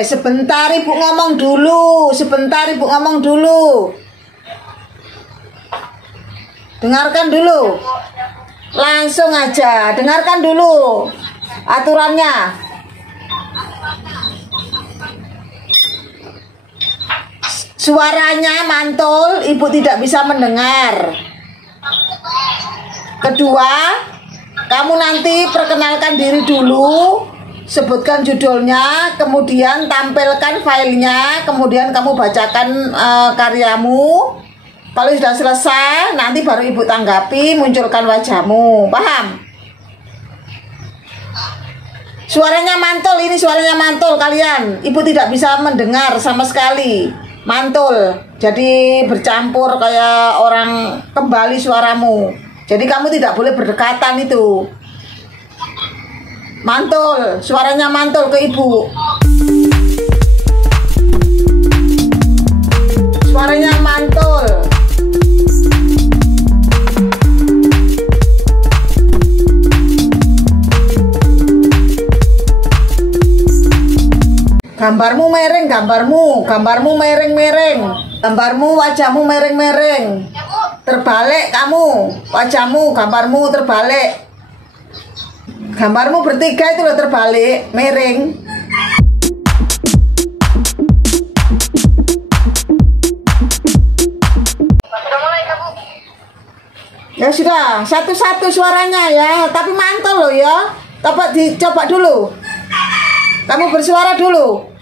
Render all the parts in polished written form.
Sebentar Ibu ngomong dulu. Sebentar Ibu ngomong dulu. Dengarkan dulu. Langsung aja. Dengarkan dulu aturannya. Suaranya mantul, Ibu tidak bisa mendengar. Kedua, kamu nanti perkenalkan diri dulu, sebutkan judulnya, kemudian tampilkan filenya, kemudian kamu bacakan karyamu. Kalau sudah selesai, nanti baru Ibu tanggapi, munculkan wajahmu. Paham? Suaranya mantul, ini suaranya mantul kalian. Ibu tidak bisa mendengar sama sekali. Mantul, jadi bercampur kayak orang kembali suaramu. Jadi kamu tidak boleh berdekatan itu. Mantul, suaranya mantul ke Ibu. Suaranya mantul. Gambarmu mereng, gambarmu mereng-mereng. Gambarmu, wajahmu mereng-mereng. Terbalik kamu, wajahmu, gambarmu terbalik. Gambarmu bertiga itu loh terbalik, mereng. Ya sudah, satu-satu suaranya ya, tapi mantul loh ya. Dicoba dulu. Kamu bersuara dulu.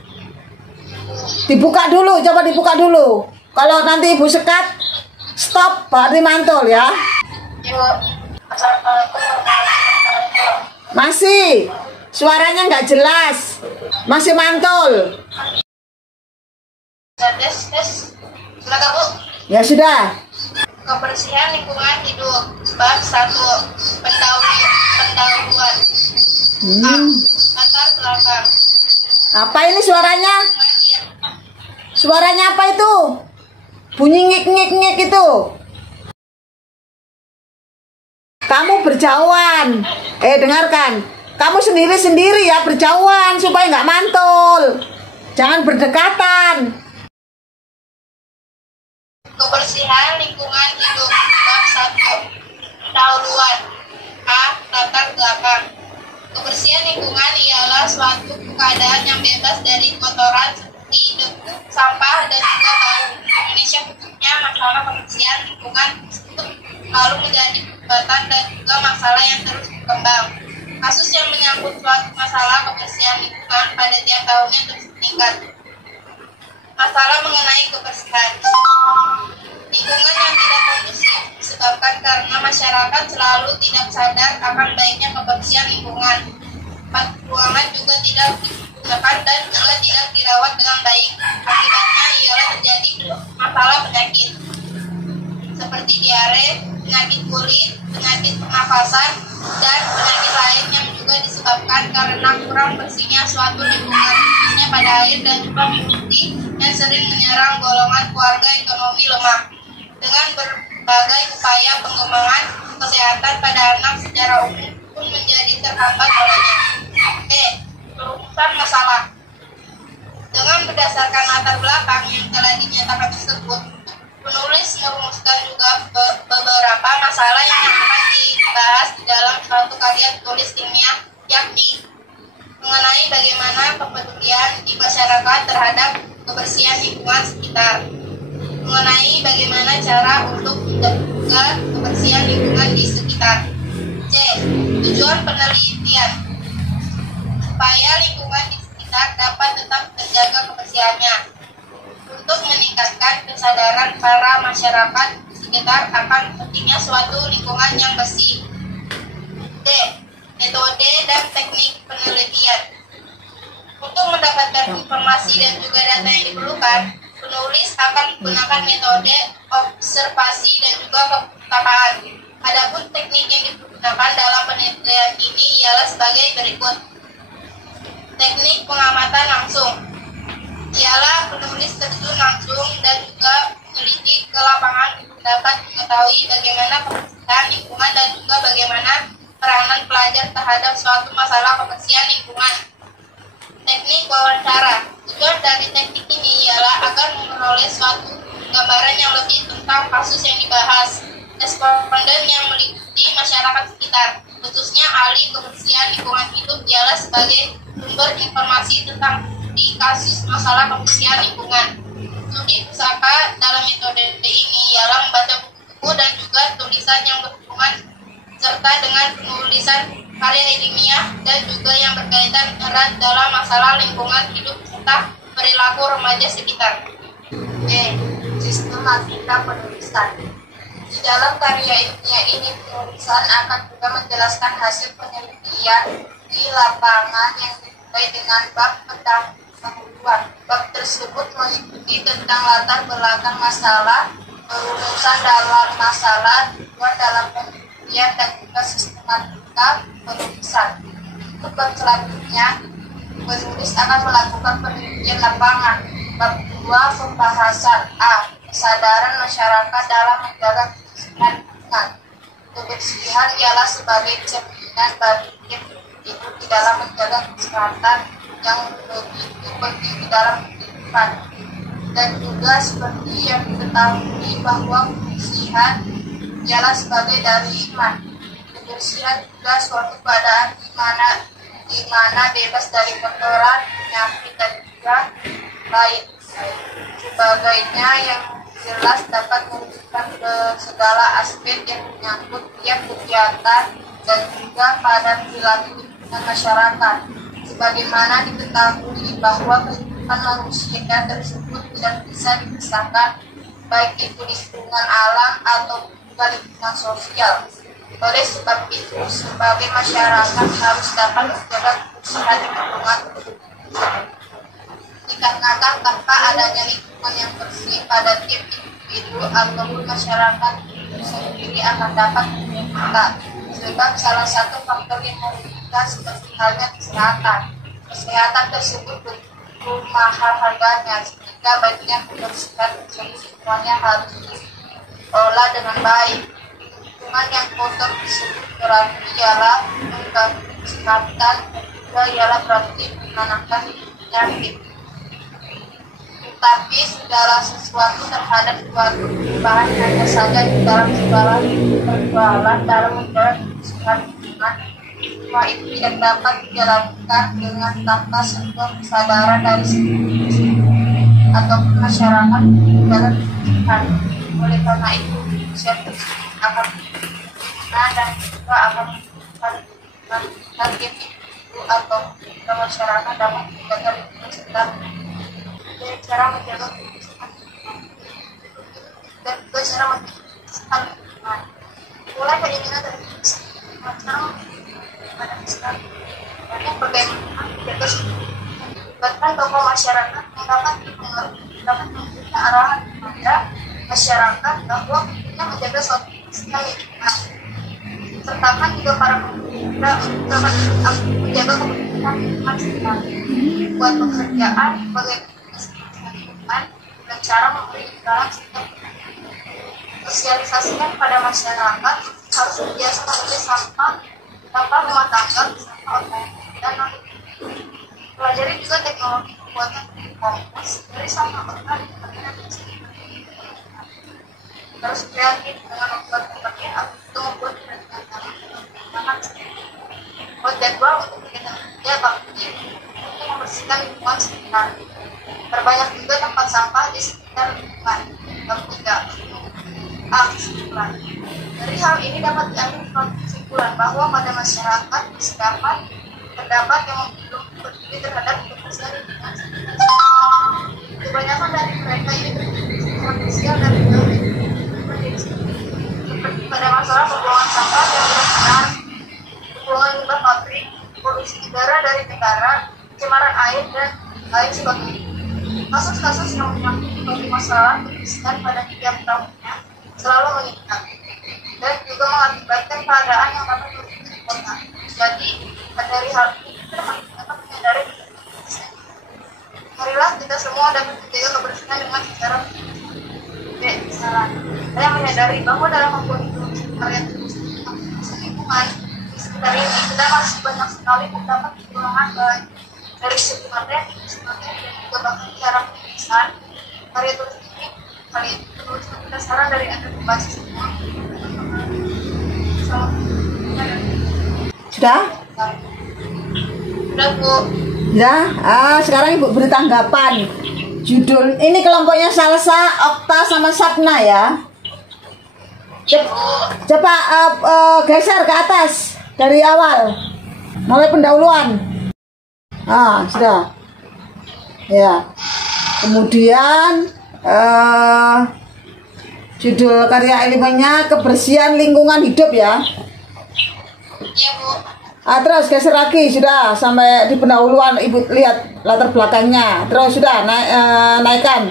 Dibuka dulu, coba dibuka dulu. Kalau nanti Ibu sekat, stop, berarti mantul ya. Masih, suaranya nggak jelas, masih mantul. Silakan Bu. Ya sudah. Kebersihan lingkungan hidup. Bab 1. Pendahuluan. Latar belakang. Apa ini suaranya? Suaranya apa itu? Bunyi ngik-ngik-ngik itu. Kamu berjauhan. Dengarkan. Kamu sendiri-sendiri ya berjauhan supaya nggak mantul. Jangan berdekatan. Kebersihan lingkungan hidup. Bab 1. Pendahuluan. Latar belakang. Kebersihan lingkungan ialah suatu keadaan yang bebas dari kotoran seperti debu, sampah, dan juga bau. Di Indonesia khususnya masalah kebersihan lingkungan tersebut lalu menjadi perdebatan dan juga masalah yang terus berkembang. Kasus yang menyangkut suatu masalah kebersihan lingkungan pada tiap tahunnya terus meningkat. Masalah mengenai kebersihan lingkungan yang tidak kondusif disebabkan karena masyarakat selalu tidak sadar akan baiknya kebersihan lingkungan. Ruangan juga tidak digunakan dan juga tidak dirawat dengan baik. Akibatnya ialah terjadi masalah penyakit seperti diare, penyakit kulit, penyakit pernafasan, dan penyakit lain yang juga disebabkan karena kurang bersihnya suatu lingkungan, khususnya pada air dan juga mimpi yang sering menyerang golongan keluarga ekonomi lemah. Dengan berbagai upaya pengembangan kesehatan pada anak secara umum pun menjadi terhambat olehnya. Perumusan masalah. Dengan berdasarkan latar belakang yang telah dinyatakan tersebut, penulis merumuskan juga beberapa masalah yang akan dibahas di dalam suatu karya tulis ilmiah, yakni mengenai bagaimana kepedulian di masyarakat terhadap kebersihan lingkungan sekitar, mengenai bagaimana cara untuk menjaga kebersihan lingkungan di sekitar. C. Tujuan penelitian supaya lingkungan di sekitar dapat tetap terjaga kebersihannya, untuk meningkatkan kesadaran para masyarakat sekitar akan pentingnya suatu lingkungan yang bersih. D. Metode dan teknik penelitian. Untuk mendapatkan informasi dan juga data yang diperlukan, penulis akan menggunakan metode observasi dan juga keputakaan. Adapun teknik yang digunakan dalam penelitian ini ialah sebagai berikut. Teknik pengamatan langsung ialah penulis terjun langsung dan juga meneliti ke lapangan untuk dapat mengetahui bagaimana kebersihan lingkungan dan juga bagaimana peranan pelajar terhadap suatu masalah kebersihan lingkungan. Teknik wawancara. Tujuan dari teknik ini ialah agar memperoleh suatu gambaran yang lebih tentang kasus yang dibahas. Responden yang meliputi masyarakat sekitar, khususnya ahli kebersihan lingkungan hidup, ialah sebagai sumber informasi tentang di kasus masalah kebersihan lingkungan. Studi pusaka dalam metode ini ialah membaca buku-buku dan juga tulisan yang berhubungan serta dengan penulisan karya ilmiah dan juga yang berkaitan erat dalam masalah lingkungan hidup serta perilaku remaja sekitar. B. Sistematika penulisan. Di dalam karya ilmiah ini penulisan akan juga menjelaskan hasil penelitian di lapangan yang dimulai dengan bab pendahuluan. Bab tersebut meliputi tentang latar belakang masalah, perumusan dalam masalah, tujuan dalam penelitian, dan juga sistematika penulisan. Untuk bab selanjutnya, penulis akan melakukan penelitian lapangan. Bab 2, pembahasan. A. Kesadaran masyarakat dalam menjaga kebersihan lingkungan. Kebersihan ialah sebagai cerminan bagi hidup di dalam menjaga kesehatan yang begitu penting di dalam kehidupan. Dan juga seperti yang diketahui bahwa kebersihan ialah sebagai dari iman. Kebersihan juga suatu keadaan di mana bebas dari kotoran, penyakit, dan juga lain sebagainya yang jelas dapat mewujudkan ke segala aspek yang menyangkut tiap kegiatan dan juga pada perilaku lingkungan masyarakat. Sebagaimana diketahui bahwa kehidupan manusia tersebut tidak bisa dipisahkan, baik itu lingkungan alam atau juga lingkungan sosial. Oleh sebab itu, sebagai masyarakat harus dapat menjaga kebersihan lingkungan dikarenakan tanpa adanya lingkungan yang bersih pada tiap individu ataupun masyarakat itu sendiri akan dapat meningkat. Sebab salah satu faktor yang merugikan seperti halnya kesehatan. Kesehatan tersebut begitu mahal harganya, sehingga bagian kebersihan tersebut semuanya harus diolah dengan baik. Lingkungan yang kotor tersebut berarti ialah mengganggu kesehatan dan juga ialah berarti menanamkan penyakit. Tapi segala sesuatu terhadap suatu perubahan hanya saja di dalam segala perjualan dalam menjaga kebersihan lingkungan. Semua itu tidak dapat dijalankan dengan tanpa sebuah kesadaran dari individu ataupun masyarakat dalam kebersihan. Oleh karena itu, usia tersebut akan berguna dan juga akan menentukan target individu atau masyarakat dalam menjaga lingkungan sekitar. Dari cara menjaga kebersihan dan juga cara menjaga kebersihan lingkungan. Mulai keinginan dari cara pada kesehatan banyak bagaimana menjaga kebersihan. Bahkan tokoh masyarakat yang dapat memberikan arahan kepada masyarakat bahwa pentingnya menjaga suatu kebersihan lingkungan. Sertakan juga para pemerintah untuk dapat menjaga kebersihan lingkungan sekitar. Buat pekerjaan bagaimana dan cara memberi imbalan serta sosialisasikan kepada masyarakat harus biasa mengambil sampah rumah tangga bersama organik dan pelajari juga teknologi pembuatan kompos dari sampah organik harus kreatif dengan membuat tempatnya atau membuat buat jadwal untuk kegiatan kerja bakti untuk membersihkan lingkungan sekitar. Perbanyak juga tempat sampah di sekitar lingkungan. Bab 3. A. Kesimpulan. Dari hal ini dapat diambil kesimpulan bahwa pada masyarakat terdapat yang belum peduli terhadap kebersihan lingkungan sekitar. Kebanyakan dari mereka ini berkonsisten dan seperti pada masalah pembuangan sampah yang benar, pembuangan limbah pabrik, polusi udara dari negara, pencemaran air dan lain sebagainya. Kasus-kasus yang menyangkut masalah kebersihan pada tiap tahunnya selalu meningkat dan juga mengakibatkan keadaan yang dapat merugikan di kota. Jadi, dari hal ini kita dapat menyadari kebersihan. Marilah kita semua dapat menjaga kebersihan dengan cara B. Saran. Saya menyadari bahwa dalam membuat karya kebersihan lingkungan di sekitar ini kita masih banyak sekali terdapat kekurangan baik dari segi materi dan juga bahkan cara penulisan karya tulis ini kali itu penulis berdasarkan dari ada berbasis semua. Sudah? Sudah Bu. Ya, sekarang Ibu beri tanggapan. Judul ini kelompoknya Salsa, Okta sama Sapna ya. Coba geser ke atas dari awal, mulai pendahuluan. Sudah. Ya. Kemudian judul karya ilmiahnya kebersihan lingkungan hidup ya. Iya Bu. Terus geser lagi sudah sampai di pendahuluan, Ibu lihat latar belakangnya. Terus sudah naikkan.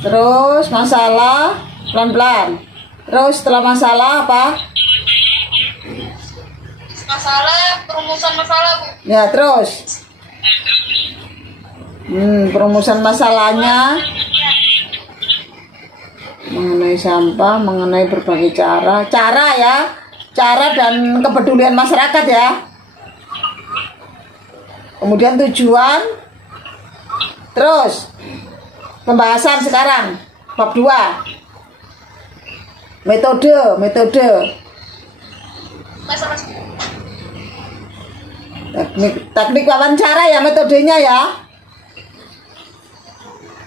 Terus masalah pelan-pelan. Terus setelah masalah apa? Masalah perumusan masalah Bu. Ya terus. Perumusan masalahnya mengenai sampah, mengenai berbagai cara ya, dan kepedulian masyarakat ya. Kemudian tujuan, terus pembahasan sekarang bab 2 metode teknik wawancara ya, metodenya ya.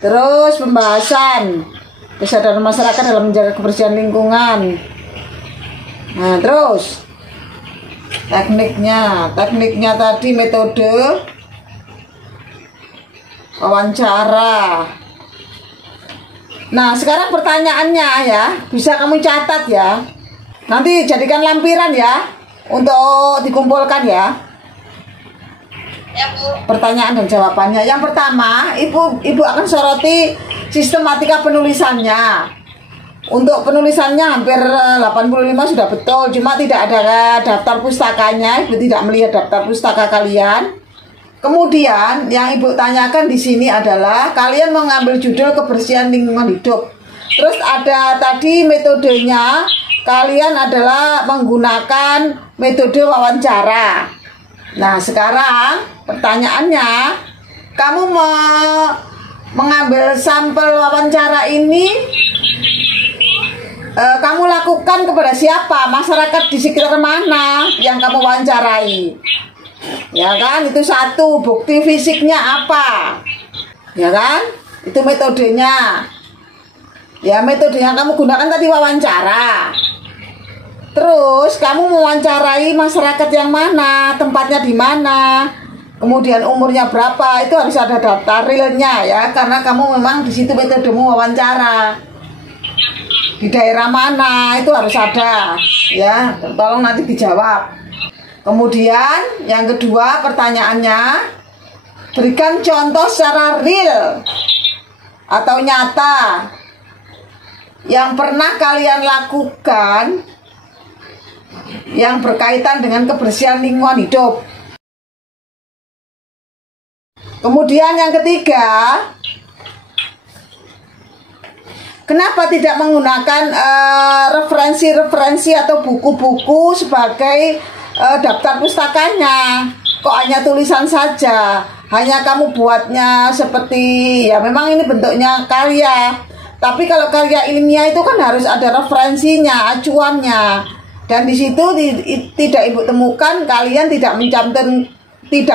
Terus pembahasan kesadaran masyarakat dalam menjaga kebersihan lingkungan. Nah terus tekniknya tadi metode wawancara. Nah sekarang pertanyaannya ya, bisa kamu catat ya, nanti jadikan lampiran ya untuk dikumpulkan ya. Ya Bu. Pertanyaan dan jawabannya. Yang pertama, ibu akan soroti sistematika penulisannya. Untuk penulisannya hampir 85 sudah betul, cuma tidak ada daftar pustakanya. Ibu tidak melihat daftar pustaka kalian. Kemudian yang Ibu tanyakan di sini adalah kalian mengambil judul kebersihan lingkungan hidup. Terus ada tadi metodenya, kalian adalah menggunakan metode wawancara. Nah sekarang pertanyaannya, kamu mengambil sampel wawancara ini, kamu lakukan kepada siapa? Masyarakat di sekitar mana yang kamu wawancarai? Ya kan, itu satu. Bukti fisiknya apa? Ya kan, itu metodenya. Ya metode yang kamu gunakan tadi wawancara. Terus kamu mewawancarai masyarakat yang mana, tempatnya di mana, kemudian umurnya berapa, itu harus ada daftar realnya ya, karena kamu memang di situ metodemu wawancara. Di daerah mana itu harus ada ya, tolong nanti dijawab. Kemudian yang kedua pertanyaannya, berikan contoh secara real atau nyata yang pernah kalian lakukan yang berkaitan dengan kebersihan lingkungan hidup. Kemudian yang ketiga, kenapa tidak menggunakan referensi-referensi atau buku-buku sebagai daftar pustakanya? Kok hanya tulisan saja? Hanya kamu buatnya seperti, ya memang ini bentuknya karya, tapi kalau karya ilmiah itu kan harus ada referensinya, acuannya. Dan di situ tidak Ibu temukan, kalian tidak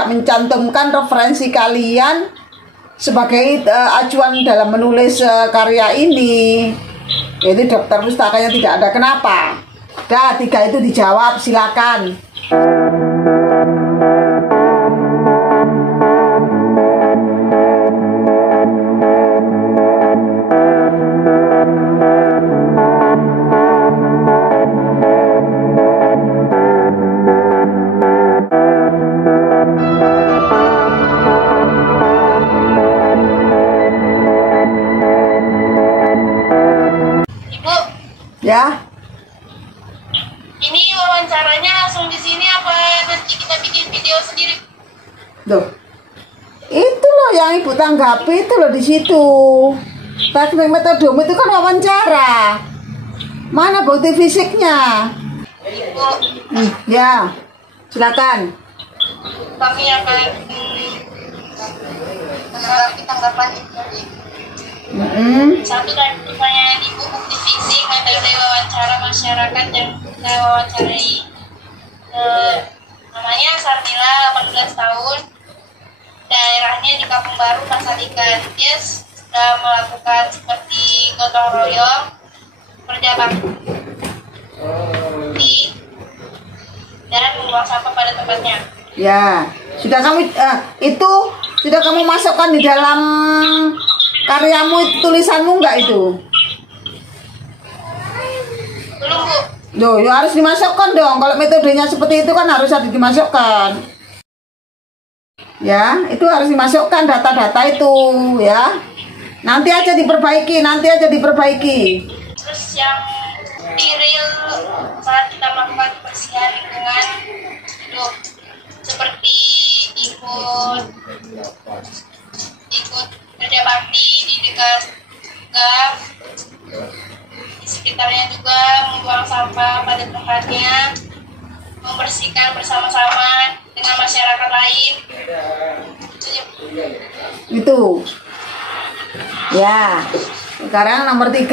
mencantumkan referensi kalian sebagai acuan dalam menulis karya ini. Jadi daftar pustakanya tidak ada. Kenapa? Dah, 3 itu dijawab, silakan. Ya. Ini wawancaranya langsung di sini apa nanti kita bikin video sendiri? Loh. Itu loh yang Ibu tanggapi itu loh di situ. Teknik metodemu itu kan wawancara. Mana bukti fisiknya? Ya. Silakan. kami akan menanggapi tanggapan Ibu. Satu dari pertanyaan Ibu, bukti fisik metode wawancara masyarakat yang saya wawancarai. Namanya Sarmila, 18 tahun, daerahnya di Kampung Baru, Pasar Ikan. Dia sudah melakukan seperti gotong royong, kerja bakti, dan membuang sampah pada tempatnya. Ya, sudah kamu itu sudah kamu masukkan di dalam karyamu, tulisanmu enggak itu? Belum, Bu. Loh, ya harus dimasukkan dong. Kalau metodenya seperti itu kan harus ada dimasukkan. Ya, itu harus dimasukkan data-data itu ya. Nanti aja diperbaiki, Terus yang di real saat kita melakukan kebersihan lingkungan itu seperti ikut kerja bakti di dekat gang, di sekitarnya juga membuang sampah pada tempatnya, membersihkan bersama-sama dengan masyarakat lain. Itu. Ya. Sekarang nomor 3.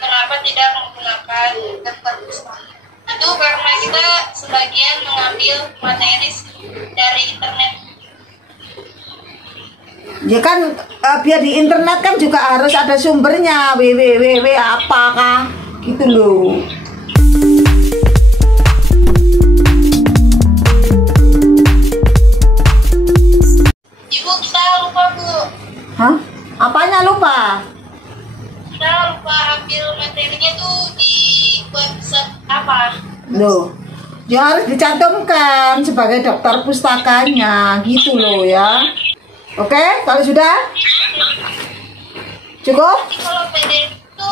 Kenapa tidak menggunakan daftar pustaka? Itu karena kita sebagian mengambil materi dari internet. Ya kan biar di internet kan juga harus ada sumbernya, www apakah gitu loh. Ibu, kita lupa, Bu. Hah? Apanya lupa? Kita lupa ambil materinya tuh di website apa? Loh, ya harus dicantumkan sebagai daftar pustakanya gitu loh ya. Oke, kalau sudah cukup? Nanti kalau PDF itu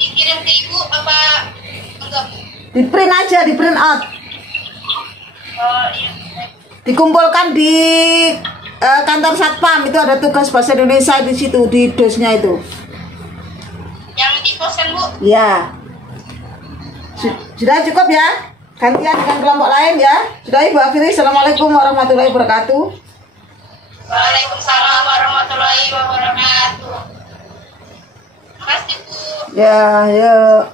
dikirim ke Ibu apa enggak, Bu? Di print aja, di print out, Oh iya. dikumpulkan di kantor satpam. Itu ada tugas bahasa Indonesia di situ, di dosnya itu. Yang di pos kan, Bu? Ya, sudah cukup ya. Gantian dengan kelompok lain ya. Sudah, Ibu akhiri. Assalamualaikum warahmatullahi wabarakatuh. Waalaikumsalam warahmatullahi wabarakatuh. Makasih, Bu. Ya, ya.